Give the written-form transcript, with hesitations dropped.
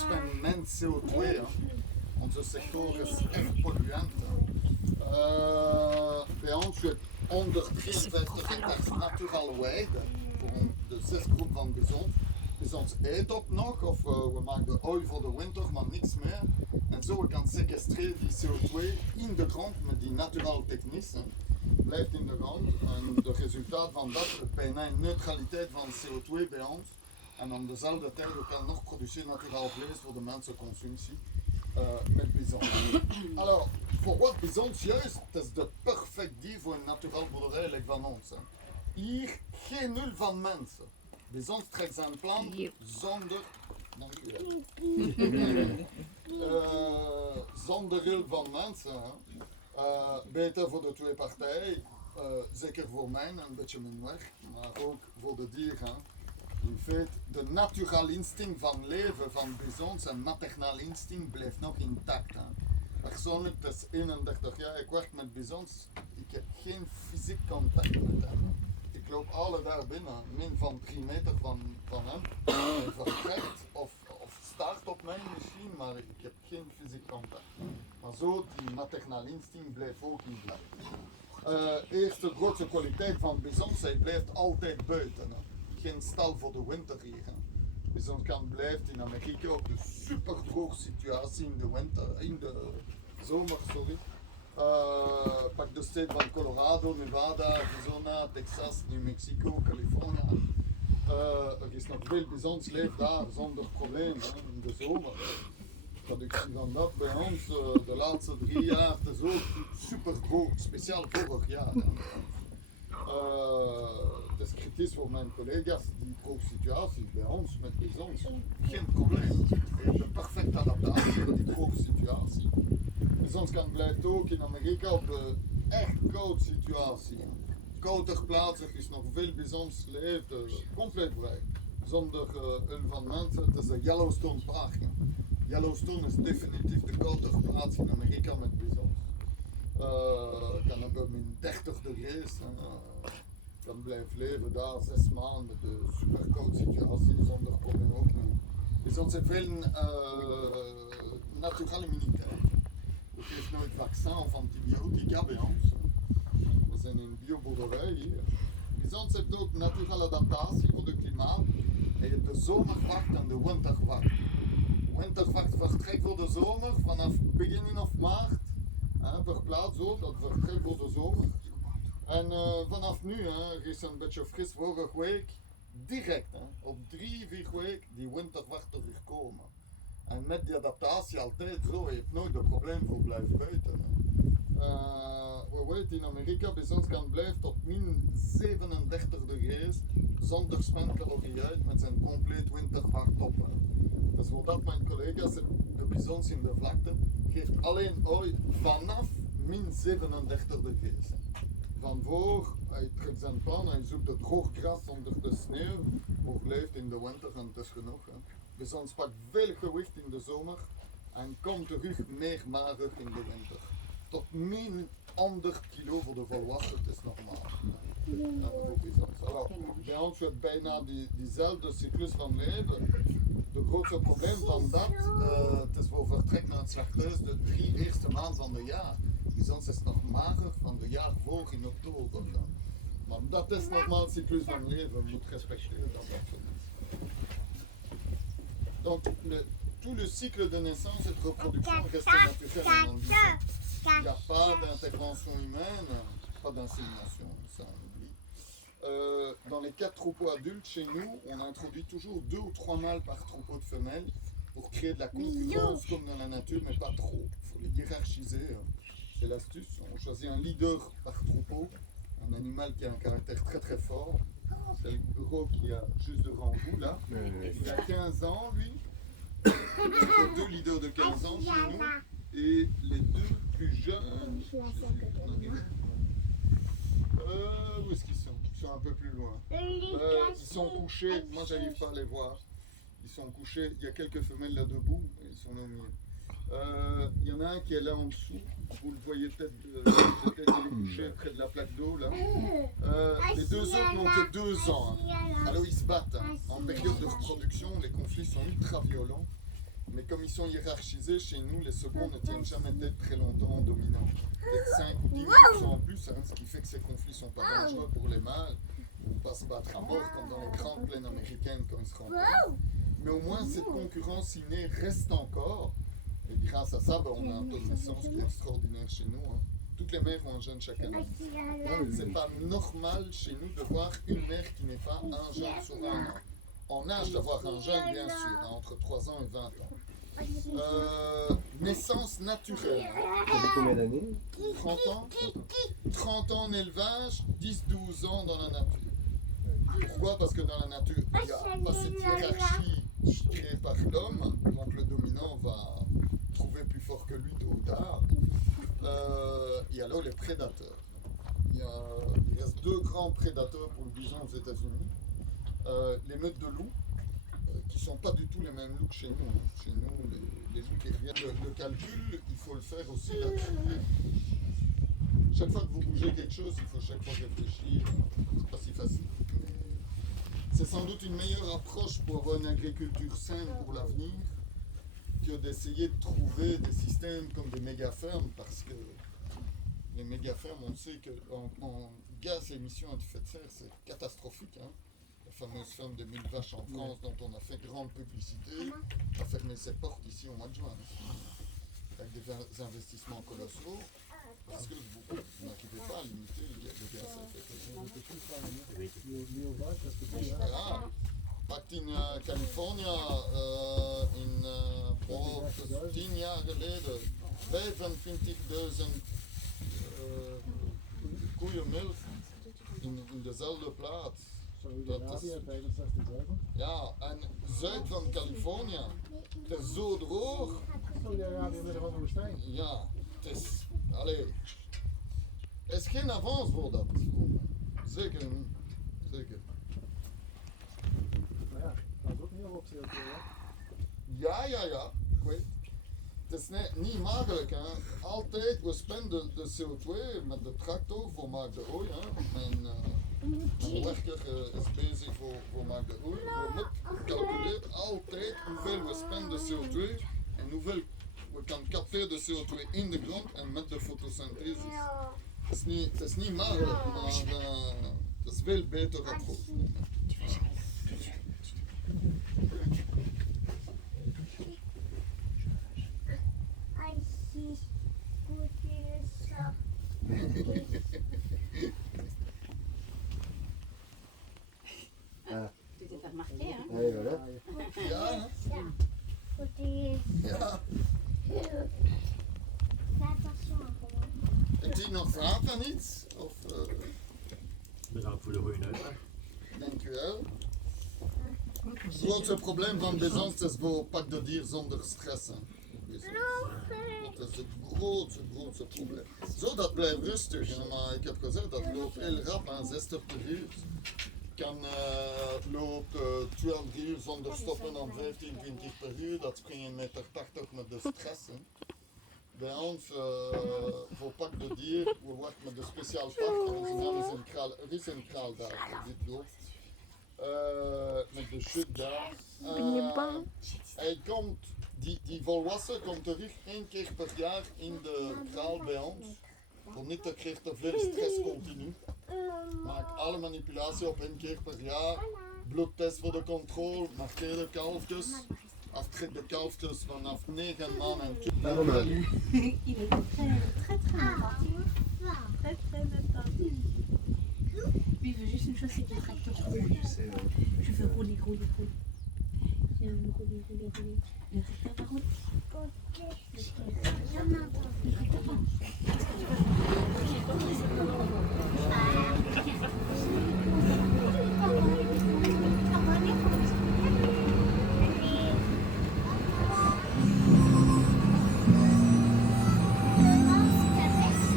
spendement CO2. Hè. Onze sector is echt polluant. Bij ons wordt 153 hectare naturale weide voor de 6 groep van Bizons. Bizons eet op nog, of we maken olie voor de winter, maar niks meer. En zo kan sequestreren die CO2 in de grond met die naturale technieken. Blijft in de grond en het resultaat van dat is bijna een neutraliteit van CO2 bij ons. En aan dezelfde tijd we kunnen nog produceren naturaal vlees voor de mensenconsumptie met bizons. Alors, voor wat bizons juist, het is de perfect dier voor een naturaal boerderij van ons. Hè. Hier geen nul van mensen. Bizons trekt zijn plan zonder, dank u wel. Zonder hulp van mensen. Hè. Beter voor de twee partijen, zeker voor mij een beetje mijn werk, maar ook voor de dieren. In feite, de naturaal instinct van leven van bizons en maternaal instinct blijft nog intact. Hè. Persoonlijk, het is 31 jaar, ik werk met bizons, ik heb geen fysiek contact met hem. Ik loop alle daar binnen, min van 3 meter van hem. Hij vertrekt of start op mij misschien, maar ik heb geen fysiek contact. Maar zo, die maternaal instinct blijft ook in blijven. Eerste grootste kwaliteit van bizons, hij blijft altijd buiten. Hè. Geen stal voor de winter hier. Hè. Bizons kan blijft in Amerika op de super droge situatie in de zomer, sorry. Pak de steden van Colorado, Nevada, Arizona, Texas, New Mexico, Californië. Er is nog veel bizons leeft daar zonder probleem hè, in de zomer. De productie van dat bij ons de laatste 3 jaar, het is ook super droog, speciaal vorig jaar. Hè. Het is kritisch voor mijn collega's, die droge situatie bij ons met bizons, geen probleem. Je hebt een perfecte adaptatie voor die droge situatie. Bizons kan blijft ook in Amerika op de echt koude situatie. Kouder plaatsen is nog veel bizons leeft compleet vrij. Zonder hulp van mensen, het is de Yellowstone Park. Yellowstone is definitief de kouder plaats in Amerika met bizons. Kan hebben min 30 degrees. Kan blijven leven daar 6 maanden met de super koude situatie zonder probleem ook niet. Bizons heeft veel naturale immuniteit. We geven nooit vaccin of antibiotica bij ons. We zijn in bioboerderij hier. Bizons heeft ook naturale adaptatie voor het klimaat. En je hebt de zomervacht en de wintervacht. Wintervacht vertrekt voor de zomer vanaf begin of maart. Per plaats ook, dat vertrekt voor de zomer. En vanaf nu, er is een beetje fris vorige week, direct op 3-4 weken die wintervacht terugkomen. En met die adaptatie altijd zo, je hebt nooit een probleem voor blijven buiten. We weten in Amerika, bizons kan blijven tot min 37 degrees zonder spendcalorie uit met zijn compleet wintervacht op. Dus voordat mijn collega's, de bizons in de vlakte, geeft alleen ooit vanaf min 37 degrees. Van voor, hij trekt zijn pan, hij zoekt het droog gras onder de sneeuw, overleeft in de winter en het is genoeg. Hè. Bizons pakt veel gewicht in de zomer en komt terug meer mager in de winter. Tot min 100 kilo voor de volwassenen, het is normaal. Voor bizons. Alors, bij ons wordt bijna diezelfde cyclus van leven. Het grootste probleem van dat, het is voor vertrek naar het slachthuis de 3 eerste maanden van het jaar. Bizons is nog mager van het jaar voor in oktober. Ja. Maar dat is normaal het cyclus van leven, we moeten respecteren dat absoluut. Donc, tout le cycle de naissance et de reproduction reste naturel dans le bison. Il n'y a pas d'intervention humaine, pas d'insémination, ça on oublie. Dans les 4 troupeaux adultes chez nous, on introduit toujours 2 ou 3 mâles par troupeau de femelles pour créer de la concurrence comme dans la nature, mais pas trop. Il faut les hiérarchiser, c'est l'astuce. On choisit un leader par troupeau, un animal qui a un caractère très très fort. C'est le gros qui a juste devant vous là. Il a 15 ans lui. Il y a 2 leaders de 15 ans chez nous. Et les 2 plus jeunes. Où est-ce qu'ils sont? Ils sont un peu plus loin. Ils sont couchés, moi j'arrive pas à les voir. Ils sont couchés, il y a quelques femelles là debout, ils sont là au milieu. Il y en a un qui est là en dessous, vous le voyez peut-être, il est couché près de la plaque d'eau là. Les 2 autres n'ont que 2 ans. Hein. Alors ils se battent. Hein. En période de reproduction, les conflits sont ultra violents. comme ils sont hiérarchisés chez nous, les seconds ne tiennent jamais tête très longtemps en dominant. Peut-être 5 ou 10 minutes en plus, hein, ce qui fait que ces conflits ne sont pas dangereux pour les mâles. Ils ne vont pas se battre à mort comme dans les grandes plaines américaines quand ils se rencontrent. Mais au moins, cette concurrence innée reste encore. Et grâce à ça, on a un taux de naissance qui est extraordinaire chez nous. Hein. Toutes les mères ont un jeune chaque année. C'est pas normal chez nous de voir une mère qui n'est pas un jeune sur un an. En âge d'avoir un jeune, bien sûr, hein, entre 3 ans et 20 ans. Naissance naturelle. Combien d'années? 30 ans. 30 ans en élevage, 10-12 ans dans la nature. Pourquoi? Parce que dans la nature, il n'y a pas cette hiérarchie créée par l'homme, donc le dominant va trouver plus fort que lui tôt ou tard. Et alors les prédateurs. Il reste 2 grands prédateurs pour le bison aux États-Unis. Les meutes de loups, qui ne sont pas du tout les mêmes loups que chez nous. Hein. Chez nous, les loups qui reviennent. Le calcul, il faut le faire aussi là-dessus. Chaque fois que vous bougez quelque chose, il faut chaque fois réfléchir. C'est pas si facile. Mais c'est sans doute une meilleure approche pour avoir une agriculture saine pour l'avenir que d'essayer de trouver des systèmes comme des méga-fermes, parce que les méga-fermes, on sait qu'en gaz et émissions à effet de serre, c'est catastrophique. Hein. La fameuse ferme de 1000 vaches en France, dont on a fait grande publicité, a fermé ses portes ici au mois de juin. Avec des investissements colossaux, parce que vous n'arrivez pas à limiter le gaz à effet de serre. Ja, pakt in California voor 10 jaar geleden 25.000 koeienmelk in dezelfde plaats. Dat is, ja, en zuid van Californië, het is zo droog. Ja, het is, allee, er is geen avans voor dat. Zeker niet, zeker. Ja, ik weet. Het is niet makkelijk, hè. Altijd, we spenden de CO2 met de tractor voor maak de olie, hè. En mijn werker is bezig voor maak de olie. We moeten calculeren altijd hoeveel we spenden CO2 en hoeveel we kan capteren de CO2 in de grond en met de fotosynthese. Het is niet makkelijk, maar het is veel beter approach. Tu t'es fait remarquer, hein? Allez, voilà. Ja, ja. Heeft u nog vragen aan iets? Of, Bedankt voor de goede uitleg. dank u wel. Het grootste probleem van bezons is voor pak de dier zonder stress. Hè. Dat is het grootste probleem. Zo, dat blijft rustig, hè, maar ik heb gezegd dat loopt heel rap aan 60 per uur. Kan loopt 12 uur zonder stoppen dan 15, 20 per uur. Dat spring je met 80 met de stress. Hè. Bij ons, voor pak de dier, we wachten met de speciaal pak. Onze naam is een kraal, er is een kraal daar, dit loopt. Met de chute daar. Hij komt, die volwassen komt terug 1 keer per jaar in de kraal bij ons. Voor niet te krijgen te veel stress continu. Maak alle manipulatie op 1 keer per jaar. Bloedtest voor de controle, markeer de kalfjes. Aftrek de kalfjes vanaf 9 maanden en Il est très attentif. Très attentif. Lui, il veut juste une chose, c'est qu'il tracte trop. Je veux rouler. Je veux rouler. Le tracteur, par contre.